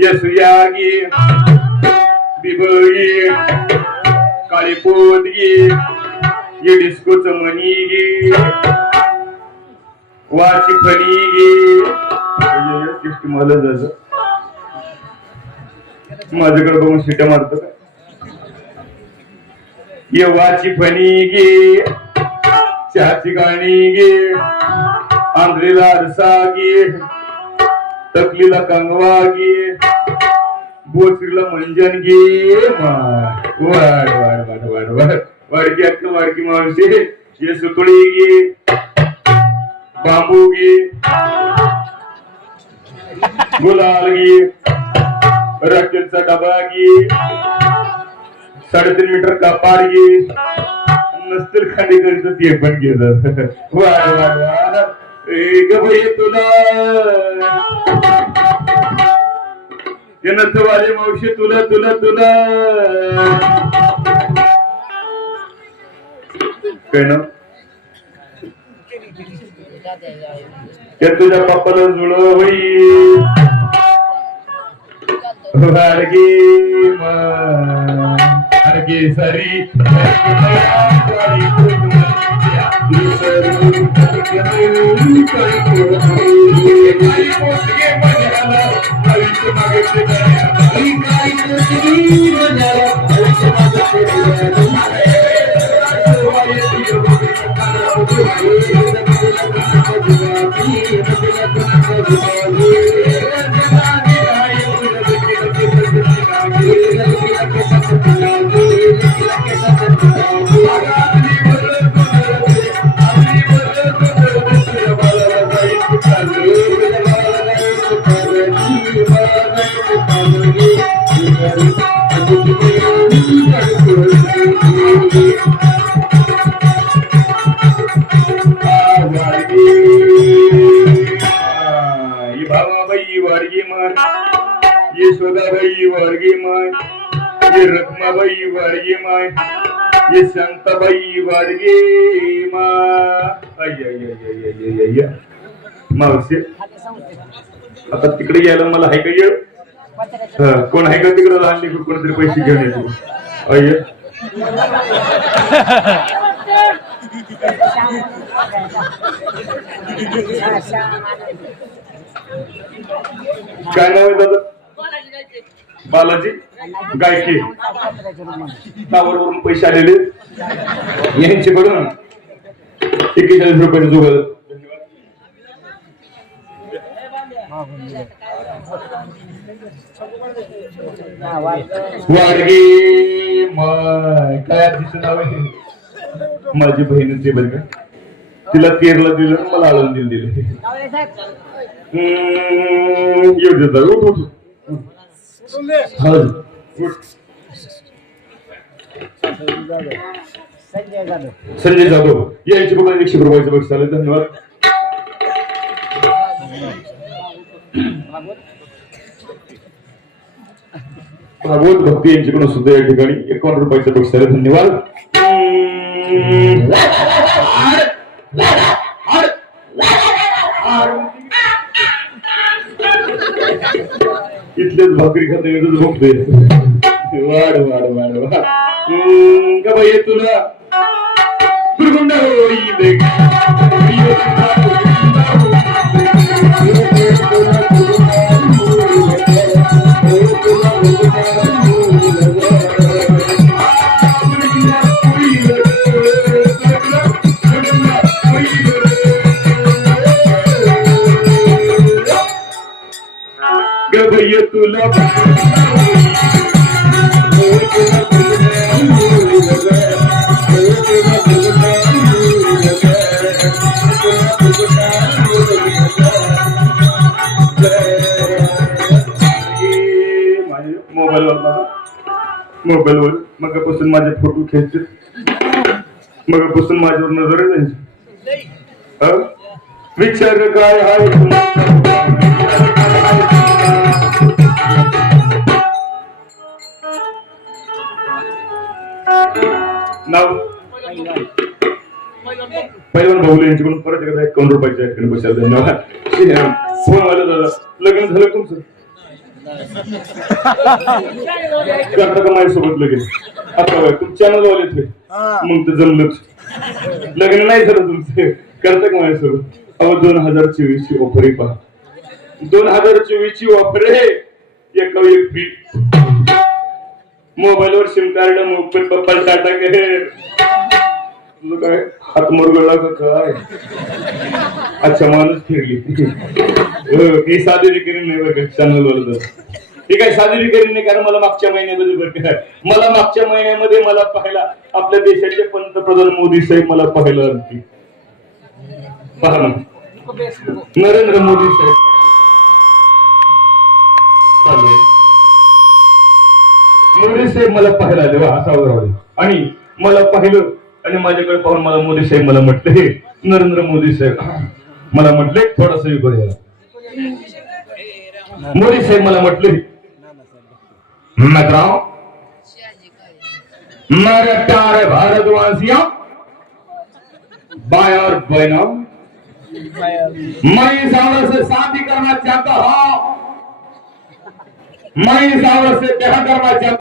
यसुयागी बिबळी काळी पोदगी ये डिस्कोच मनीगी वाची फणीगी मला जस माझ्याकडे बघून शिट्या मारतो का ये वाची फणीगी चहाची गाणी गे आंध्रीला आरसा तकलीला कंगवा बोचरीला मंजन गे वाड वाड वाड वाड वाड वाडकी अक्क वाडकी मावशी. ये सुतळी गे बांबू गे गुलाल गे रक्कलचा डबा गे साडेतीन मीटर कापाड गे नसतील खाली करीत ते पण गेलं. वाड वाड वाड ए तुला. ये नथवाली मावशी तुला तुला तुला. काय ना तुझ्या पप्पाला जुळ होई. वाडगी अर्गे सरी. I'm gonna यशोदाबाई वाडगी माय. ये रखमाबाई वाडगे माय. ये शांताबाई वाडगे माय. मावशी. आता तिकडे यायला मला हाय का येळ? कोण आहे का तिकडे? लहान लेकरू कोणतरी पैसे घेऊन येतो. अय्या काय नाव आहे दादा? बालाजी गायके. टावरवरून पैसे आलेले. यांच्याकडून एक्केचाळीस रुपयाचे जुगल वाडगे काय तिचं नाव आहे? माझी बहीणच आहे बरं का. तिला तेरला दिलं मला आळून दिलं. दिले येऊ दे जरा. संजय जाधव. यांची बघा एकशे रुपयाचं बघ चालेल धन्यवाद. भागवत भक्ती यांच्याकडून सुद्धा या ठिकाणी. एकावन्न रुपयाचं बघ चालेल धन्यवाद. इथलेच भाकरी खाते इथंच बघतोय वाढ वाढ वाढ वाढ. हम्म, का बाई तुला. दुर्गुंड होई मोबाईलवर मोबाईलवर मगापासून माझे फोटो घ्यायचे. मगापासून माझ्यावर नजर द्यायची विचार काय आहे? नाव? पहिल्यांदा भाऊ यांच्याकडून परत एकदा एकावन्न रुपयाच्या ठिकाणी पैसा धन्यवाद श्रीराम. फोन आला दादा. लग्न झालं तुमचं? करता का माझ्यासोबत लगेच. आता बघा तुमच्या चॅनल वालेच आहे. मग तर जमलंच. लग्न नाही झालं तुमचं. करता का माझ्यासोबत अहो दोन हजार चोवीस ची ऑफर आहे पहा. दोन हजार चोवीस ची ऑफर आहे एका एक फ्री मोबाईल वर सिम कार्ड मोबाईल पप्पा टाटा काय हातमुरगळला काय? अच्छा माणूस फिरली. हो, हे काही साधी नाही बरं चॅनल वर ठीक आहे साधी नाही कारण मला मागच्या महिन्यामध्ये बरं मला मागच्या महिन्यामध्ये मला पाहायला आपल्या देशाचे पंतप्रधान मोदी साहेब मला पाहायला आलते पहा ना. नरेंद्र मोदी साहेब. मोदी साहेब मला पाहायला आले वा असा आणि मला पाहिलं आणि माझ्याकडे पाहून मला मोदी साहेब मला म्हटले हे नरेंद्र मोदी साहेब मला म्हटले थोडासा विभाग मोदी साहेब मला म्हटले नगराव मेरे प्यारे भारतवासिया भाई और बहनों मैं इस औरत से शादी करना चाहता हूं। मैं इस औरत से ब्याह करना चाहता